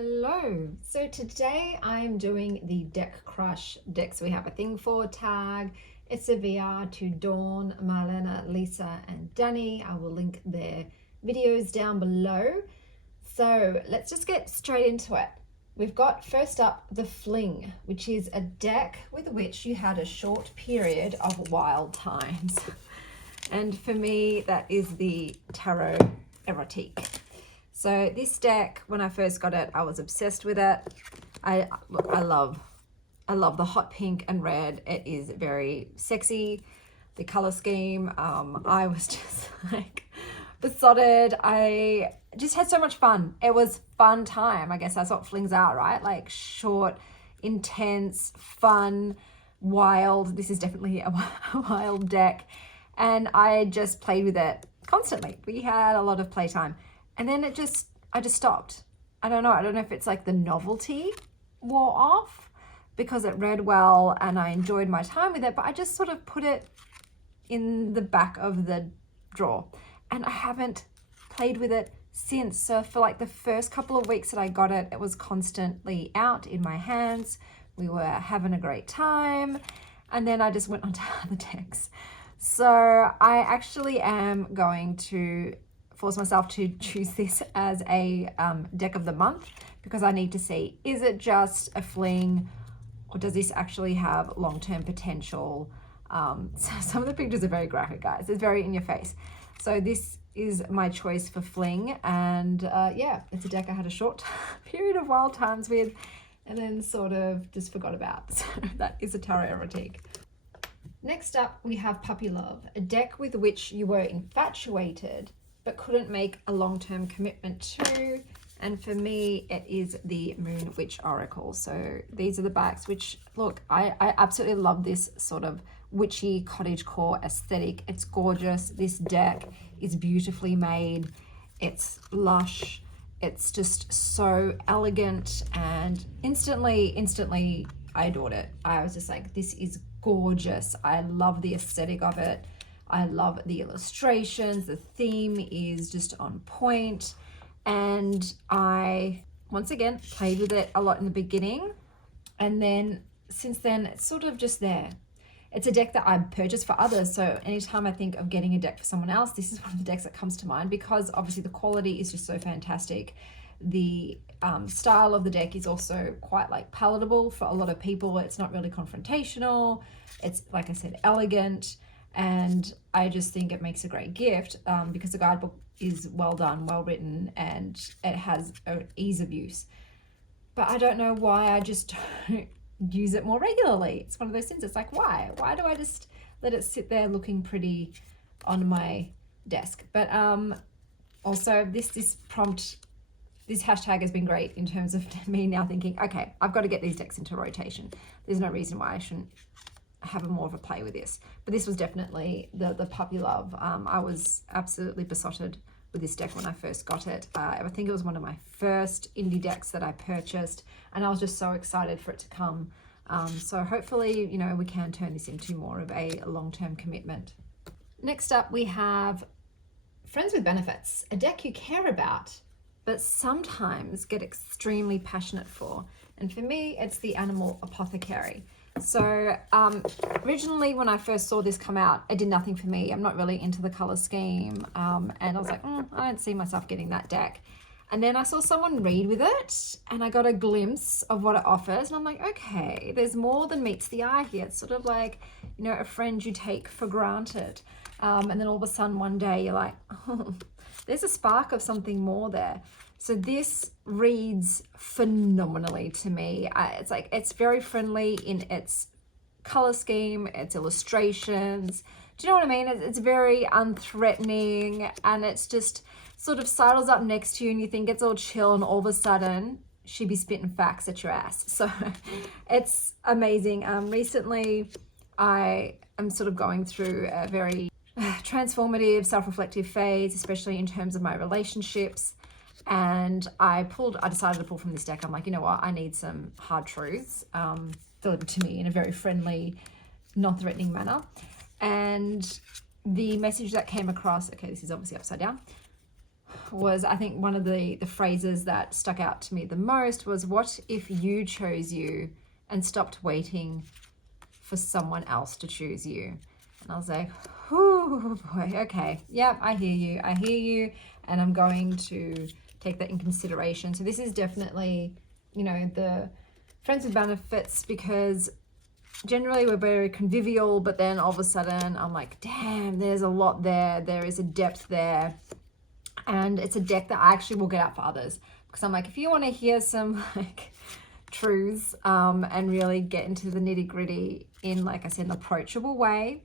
Hello, so today I'm doing the Deck Crush decks. We have a thing for tag. It's a VR to Dawn, Marlena, Lisa and Danny. I will link their videos down below. So let's just get straight into it. We've got first up the Fling, which is a deck with which you had a short period of wild times. And for me, that is the Tarot Erotique. So this deck, when I first got it, I was obsessed with it. I love the hot pink and red. It is very sexy, the color scheme. I was just like besotted. I just had so much fun. It was fun time. I guess that's what flings out, right? Like short, intense, fun, wild. This is definitely a wild deck. And I just played with it constantly. We had a lot of playtime. And then I just stopped. I don't know if it's like the novelty wore off because it read well and I enjoyed my time with it, but I just sort of put it in the back of the drawer and I haven't played with it since. So for like the first couple of weeks that I got it, it was constantly out in my hands. We were having a great time. And then I just went on to other decks. So I actually am going to force myself to choose this as a deck of the month because I need to see, is it just a fling or does this actually have long-term potential? So some of the pictures are very graphic, guys. It's very in your face. So this is my choice for fling. And yeah, it's a deck I had a short period of wild times with and then sort of just forgot about. So that is a Tarot Erotique. Next up, we have Puppy Love, a deck with which you were infatuated but couldn't make a long-term commitment to. And for me, it is the Moon Witch Oracle. So these are the backs, which look, I absolutely love this sort of witchy cottagecore aesthetic. It's gorgeous. This deck is beautifully made. It's lush. It's just so elegant and instantly I adored it. I was just like, this is gorgeous. I love the aesthetic of it. I love the illustrations. The theme is just on point. And I, once again, played with it a lot in the beginning. And then since then, it's sort of just there. It's a deck that I purchased for others. So anytime I think of getting a deck for someone else, this is one of the decks that comes to mind because obviously the quality is just so fantastic. The style of the deck is also quite like palatable for a lot of people. It's not really confrontational. It's, like I said, elegant. And I just think it makes a great gift because the guidebook is well done, well written, and it has an ease of use. But I don't know why I just don't use it more regularly. It's one of those things. It's like, why? Why do I just let it sit there looking pretty on my desk? But also this hashtag has been great in terms of me now thinking, okay, I've got to get these decks into rotation. There's no reason why I shouldn't have more of a play with this. But this was definitely the Puppy Love. I was absolutely besotted with this deck when I first got it. I think it was one of my first indie decks that I purchased and I was just so excited for it to come. So hopefully, you know, we can turn this into more of a long-term commitment. Next up, we have Friends with Benefits, a deck you care about, but sometimes get extremely passionate for. And for me, it's the Animal Apothecary. So originally when I first saw this come out, it did nothing for me. I'm not really into the color scheme. And I was like, I don't see myself getting that deck. And then I saw someone read with it and I got a glimpse of what it offers. And I'm like, okay, there's more than meets the eye here. It's sort of like, you know, a friend you take for granted. And then all of a sudden one day you're like, oh, there's a spark of something more there. So this reads phenomenally to me. It's like, it's very friendly in its color scheme, its illustrations. Do you know what I mean? It's very unthreatening and it's just sort of sidles up next to you and you think it's all chill and all of a sudden she'd be spitting facts at your ass. So it's amazing. Recently I am sort of going through a very transformative, self-reflective phase, especially in terms of my relationships. And I decided to pull from this deck. I'm like, you know what? I need some hard truths delivered to me in a very friendly, non-threatening manner. And the message that came across, okay, this is obviously upside down. was, I think one of the phrases that stuck out to me the most was, what if you chose you and stopped waiting for someone else to choose you? And I was like, oh boy, okay, yep, I hear you, and I'm going to take that in consideration. So this is definitely, you know, the friends with benefits, because generally we're very convivial, but then all of a sudden I'm like, damn, there's a lot there. There is a depth there. And it's a deck that I actually will get out for others, because I'm like, if you want to hear some like truths and really get into the nitty gritty in, like I said, an approachable way,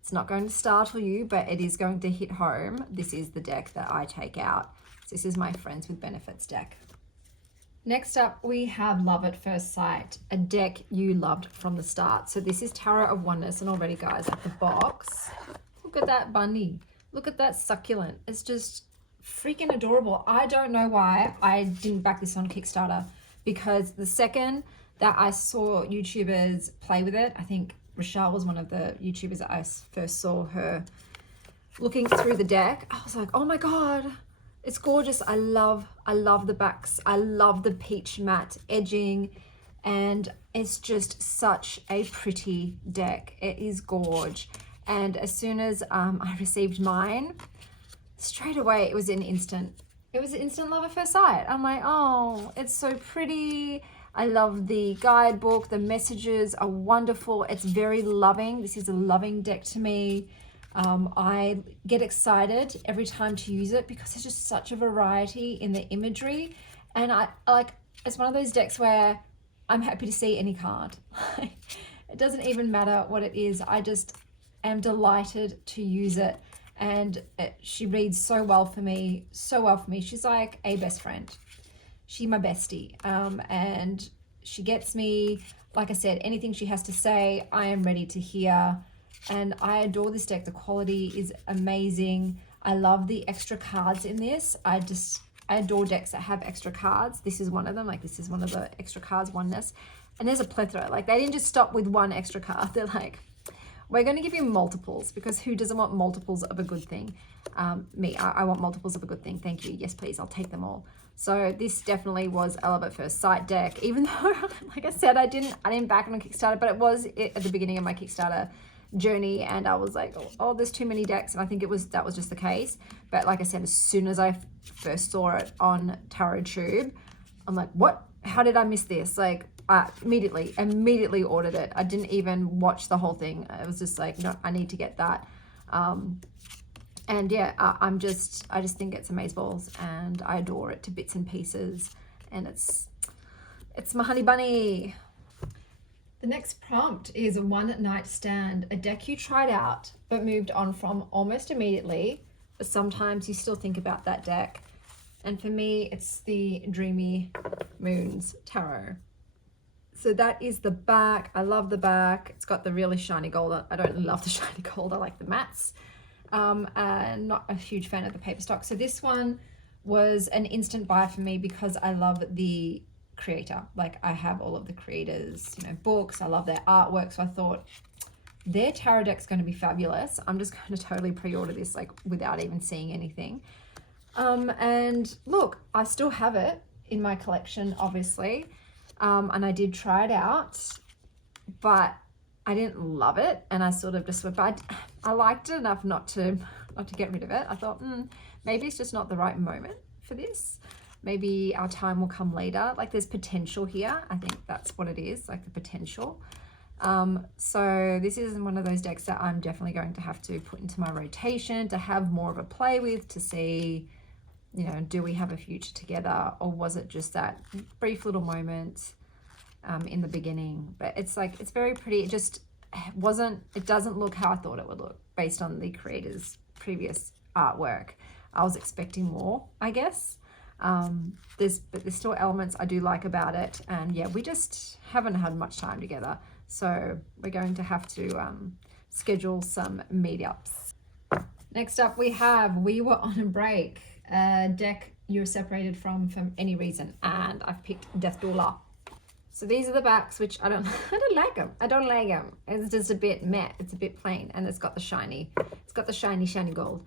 it's not going to startle you, but it is going to hit home. This is the deck that I take out. So this is my Friends with Benefits deck. Next up, we have Love at First Sight, a deck you loved from the start. So this is Tarot of Oneness, and already, guys, at the box, look at that bunny. Look at that succulent. It's just freaking adorable. I don't know why I didn't back this on Kickstarter, because the second that I saw YouTubers play with it, I think Rochelle was one of the YouTubers that I first saw her looking through the deck. I was like, oh my God, it's gorgeous. I love the backs. I love the peach matte edging, and it's just such a pretty deck. It is gorge. And as soon as I received mine, straight away it was an instant love at first sight. I'm like, oh, it's so pretty. I love the guidebook. The messages are wonderful. It's very loving. This is a loving deck to me. I get excited every time to use it, because there's just such a variety in the imagery, and I like, it's one of those decks where I'm happy to see any card. It doesn't even matter what it is. I just am delighted to use it, and she reads so well for me, She's like a best friend. She's my bestie, and she gets me. Like I said, anything she has to say, I am ready to hear. And I adore this deck. The quality is amazing. I love the extra cards in this. I adore decks that have extra cards. This is one of them. Like, this is one of the extra cards, Oneness. And there's a plethora. Like, they didn't just stop with one extra card. They're like, we're going to give you multiples, because who doesn't want multiples of a good thing? Me, I want multiples of a good thing. Thank you. Yes, please. I'll take them all. So this definitely was a Love at First Sight deck, even though, like I said, I didn't back it on Kickstarter, but it was at the beginning of my Kickstarter journey, and I was like, oh, there's too many decks, and I think that was just the case. But like I said, as soon as I first saw it on TarotTube, I'm like, what? How did I miss this? Like, I immediately ordered it. I didn't even watch the whole thing. I was just like, no, I need to get that. And yeah, I just think it's amazeballs, and I adore it to bits and pieces, and it's my honey bunny. The next prompt is a One Night Stand, a deck you tried out but moved on from almost immediately, but sometimes you still think about that deck. And for me, it's the Dreamy Moons Tarot. So that is the back. I love the back. It's got the really shiny gold. I don't love the shiny gold. I like the mattes. Not a huge fan of the paper stock. So this one was an instant buy for me, because I love the creator. Like, I have all of the creators, you know, books. I love their artwork. So I thought their tarot deck's going to be fabulous. I'm just going to totally pre-order this, like, without even seeing anything. And look, I still have it in my collection, obviously. And I did try it out, but I didn't love it, and I sort of just went, but I liked it enough not to get rid of it. I thought, maybe it's just not the right moment for this. Maybe our time will come later. Like, there's potential here. I think that's what it is, like the potential. So this is one of those decks that I'm definitely going to have to put into my rotation to have more of a play with, to see, you know, do we have a future together, or was it just that brief little moment in the beginning? But it's like, it's very pretty. It just it doesn't look how I thought it would look based on the creator's previous artwork. I was expecting more, I guess. There's still elements I do like about it, and yeah, we just haven't had much time together, so we're going to have to schedule some meetups. Next up, we have We Were on a Break, a deck you're separated from any reason, and I've picked Death Doula. So these are the backs, which I don't like them. I don't like them. It's just a bit matte. It's a bit plain, and it's got the shiny gold.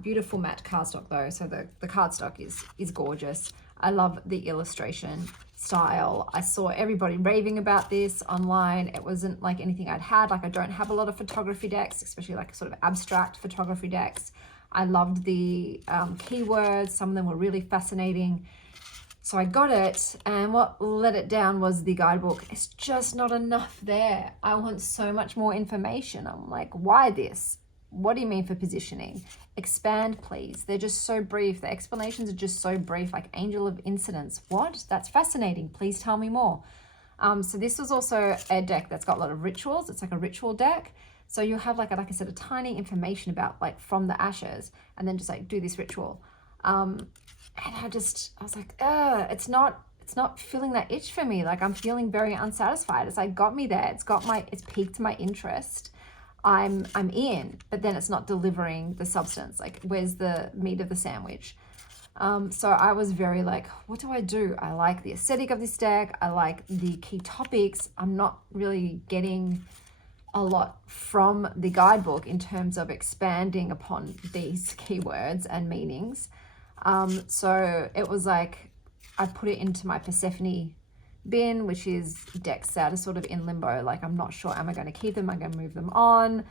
Beautiful matte cardstock though, so the cardstock is gorgeous. I love the illustration style. I saw everybody raving about this online. It wasn't like anything I'd had. Like, I don't have a lot of photography decks, especially like sort of abstract photography decks. I loved the keywords. Some of them were really fascinating. So I got it, and what let it down was the guidebook. It's just not enough there. I want so much more information. I'm like, why this? What do you mean for positioning? Expand, please. They're just so brief. The explanations are just so brief, like Angel of Incidents. What? That's fascinating. Please tell me more. So this was also a deck that's got a lot of rituals. It's like a ritual deck. So you have like I said, a tiny information about like from the ashes, and then just like do this ritual. And I was like, it's not filling that itch for me. Like, I'm feeling very unsatisfied. It's like got me there. It's piqued my interest. I'm in, but then it's not delivering the substance. Like, where's the meat of the sandwich? So I was very like, what do I do? I like the aesthetic of this deck. I like the key topics. I'm not really getting a lot from the guidebook in terms of expanding upon these keywords and meanings. So it was like, I put it into my Persephone bin, which is decks that are sort of in limbo. Like, I'm not sure, am I going to keep them? Am I going to move them on?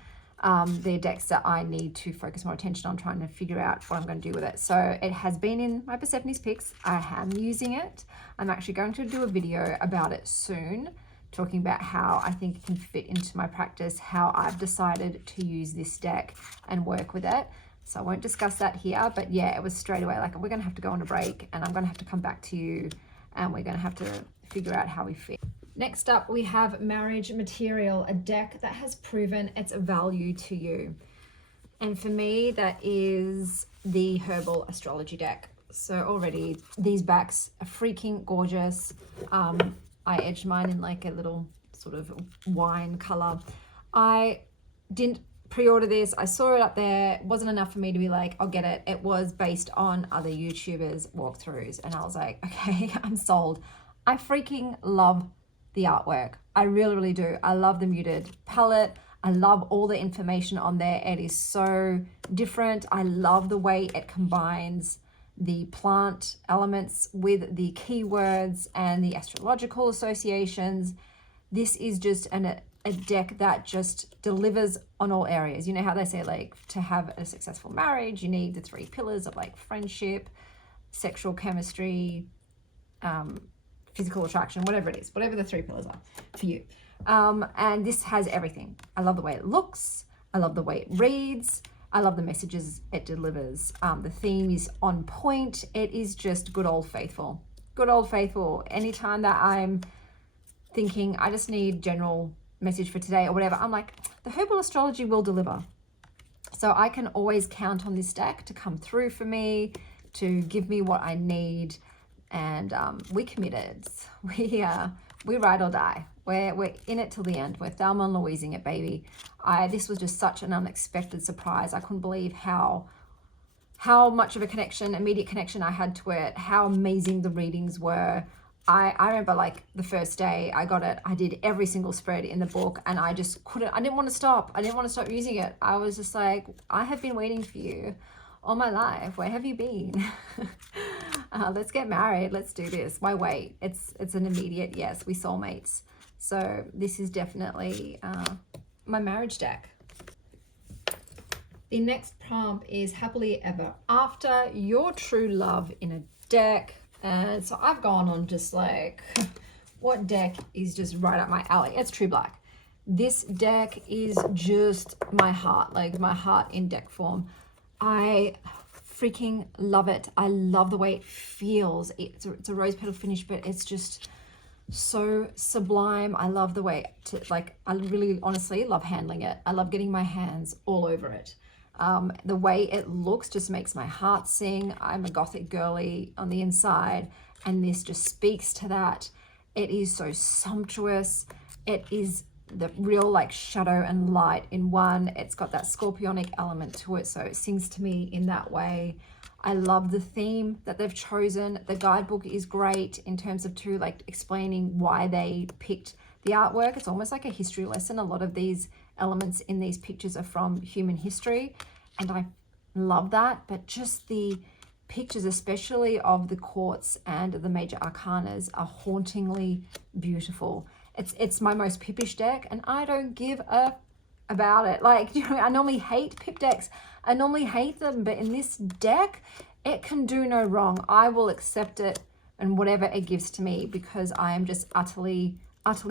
They're decks that I need to focus more attention on, trying to figure out what I'm going to do with it. So it has been in my Persephone's picks. I am using it. I'm actually going to do a video about it soon, talking about how I think it can fit into my practice, how I've decided to use this deck and work with it. So I won't discuss that here, but yeah, it was straight away like, we're going to have to go on a break, and I'm going to have to come back to you, and we're going to have to figure out how we fit. Next up, we have Marriage Material, a deck that has proven its value to you. And for me, that is the Herbal Astrology deck. So already these backs are freaking gorgeous. I edged mine in like a little sort of wine color. I didn't pre-order this. I saw it up there. It wasn't enough for me to be like, I'll get it. It was based on other YouTubers' walkthroughs, and I was like, okay, I'm sold. I freaking love the artwork. I really, really do. I love the muted palette. I love all the information on there. It is so different. I love the way it combines the plant elements with the keywords and the astrological associations. This is just a deck that just delivers on all areas. You know how they say, like, to have a successful marriage, you need the 3 pillars of like friendship, sexual chemistry, physical attraction, whatever it is, whatever the 3 pillars are for you. And this has everything. I love the way it looks. I love the way it reads. I love the messages it delivers. The theme is on point. It is just good old faithful. Good old faithful. Anytime that I'm thinking I just need general message for today or whatever, I'm like, the Herbal Astrology will deliver. So I can always count on this deck to come through for me, to give me what I need. And we committed. We ride or die. We're in it till the end. We're Thelma and Louising it, baby. This was just such an unexpected surprise. I couldn't believe how much of a connection, immediate connection I had to it, how amazing the readings were. I remember like the first day I got it, I did every single spread in the book, and I just couldn't, I didn't want to stop. I didn't want to stop using it. I was just like, I have been waiting for you all my life. Where have you been? Let's get married. Let's do this. Why wait? It's an immediate yes. We soulmates. So this is definitely my marriage deck. The next prompt is Happily Ever After, your true love in a deck. And so I've gone on just like, what deck is just right up my alley? It's True Black. This deck is just my heart, like my heart in deck form. I freaking love it. I love the way it feels. It's a rose petal finish, but it's just so sublime. I love the way I really honestly love handling it. I love getting my hands all over it. The way it looks just makes my heart sing. I'm a gothic girly on the inside, and this just speaks to that. It is so sumptuous. It is the real like shadow and light in one. It's got that scorpionic element to it, so it sings to me in that way. I love the theme that they've chosen. The guidebook is great in terms of too, like explaining why they picked the artwork. It's almost like a history lesson. A lot of these elements in these pictures are from human history, and I love that. But just the pictures, especially of the courts and the major arcanas, are hauntingly beautiful. It's my most pippish deck, and I don't give a about it. Like, you know, I normally hate pip decks. I normally hate them, but in this deck, it can do no wrong. I will accept it and whatever it gives to me, because I am just utterly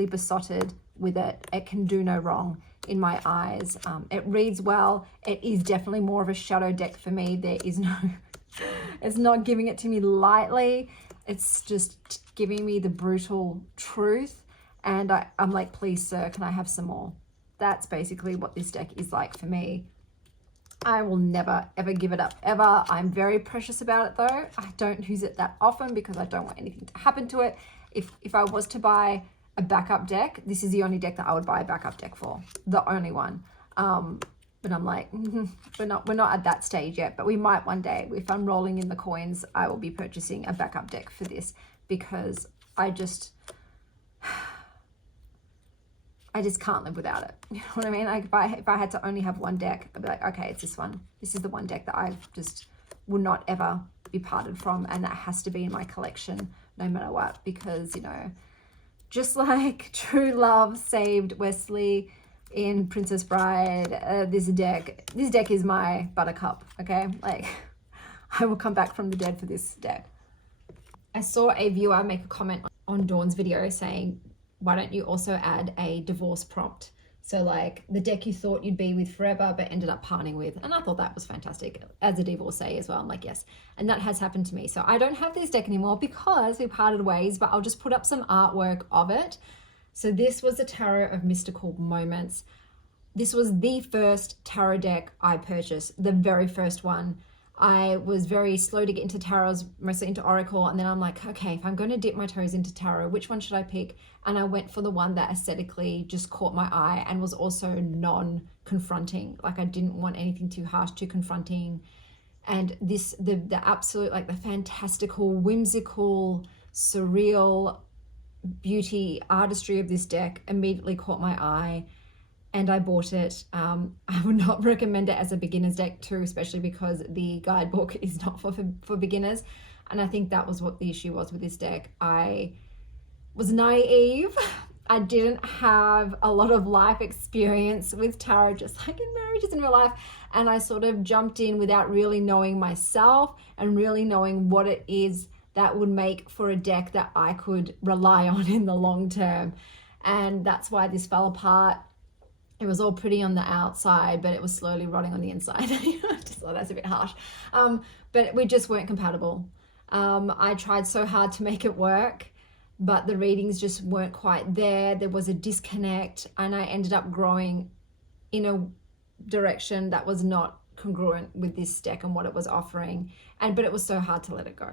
besotted with it. It can do no wrong in my eyes. It reads well. It is definitely more of a shadow deck for me. There is no, it's not giving it to me lightly. It's just giving me the brutal truth. And I'm like, please, sir, can I have some more? That's basically what this deck is like for me. I will never, ever give it up, ever. I'm very precious about it, though. I don't use it that often because I don't want anything to happen to it. If I was to buy a backup deck, this is the only deck that I would buy a backup deck for. The only one. But I'm like, we're not at that stage yet, but we might one day. If I'm rolling in the coins, I will be purchasing a backup deck for this, because I just can't live without it. You know what I mean? Like if I had to only have one deck, I'd be like, okay, it's this one. This is the one deck that I just will not ever be parted from, and that has to be in my collection no matter what, because, you know, just like True Love saved Wesley in Princess Bride, this deck is my buttercup, okay? Like, I will come back from the dead for this deck. I saw a viewer make a comment on Dawn's video saying, why don't you also add a divorce prompt? So like the deck you thought you'd be with forever but ended up parting with. And I thought that was fantastic as a divorcee as well. I'm like, yes. And that has happened to me. So I don't have this deck anymore because we parted ways, but I'll just put up some artwork of it. So this was the Tarot of Mystical Moments. This was the first tarot deck I purchased, the very first one. I was very slow to get into tarots, mostly into oracle, and then I'm like, okay, if I'm going to dip my toes into tarot, which one should I pick? And I went for the one that aesthetically just caught my eye and was also non-confronting. Like, I didn't want anything too harsh, too confronting. And this, the absolute, like the fantastical, whimsical, surreal beauty, artistry of this deck immediately caught my eye. And I bought it. I would not recommend it as a beginner's deck too, especially because the guidebook is not for beginners. And I think that was what the issue was with this deck. I was naive. I didn't have a lot of life experience with tarot, just like in marriages in real life. And I sort of jumped in without really knowing myself and really knowing what it is that would make for a deck that I could rely on in the long term. And that's why this fell apart. It was all pretty on the outside, but it was slowly rotting on the inside. Just thought that's a bit harsh. But we just weren't compatible. I tried so hard to make it work, but the readings just weren't quite there. There was a disconnect, and I ended up growing in a direction that was not congruent with this deck and what it was offering. But it was so hard to let it go.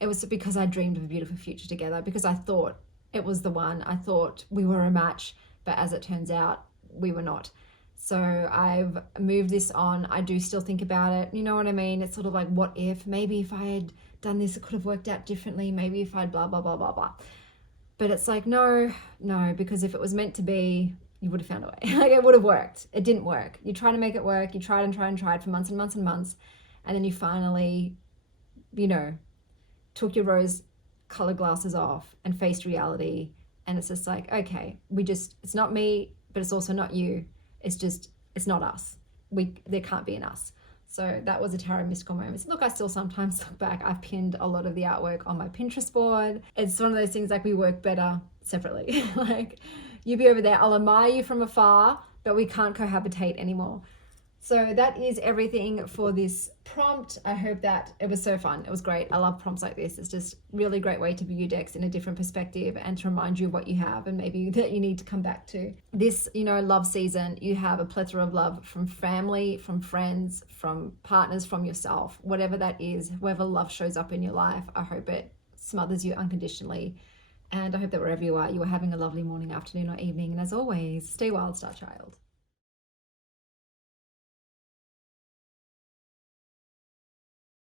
It was because I dreamed of a beautiful future together, because I thought it was the one. I thought we were a match, but as it turns out, we were not. So I've moved this on. I do still think about it. You know what I mean? It's sort of like, what if? Maybe if I had done this, it could have worked out differently. Maybe if I'd blah, blah, blah, blah, blah. But it's like, no, because if it was meant to be, you would have found a way. Like, it would have worked. It didn't work. You try to make it work. You tried and tried and tried for months and months and months. And then you finally, you know, took your rose-colored glasses off and faced reality. And it's just like, okay, it's not me, but it's also not you. It's not us. There can't be an us. So that was a Tarot Mystical Moments. Look, I still sometimes look back. I've pinned a lot of the artwork on my Pinterest board. It's one of those things, like, we work better separately. Like, you be over there, I'll admire you from afar, but we can't cohabitate anymore. So that is everything for this prompt. I hope that it was so fun. It was great. I love prompts like this. It's just really great way to view your decks in a different perspective and to remind you of what you have and maybe that you need to come back to. This, you know, love season, you have a plethora of love from family, from friends, from partners, from yourself, whatever that is, whoever love shows up in your life. I hope it smothers you unconditionally. And I hope that wherever you are having a lovely morning, afternoon, or evening. And as always, stay wild, star child.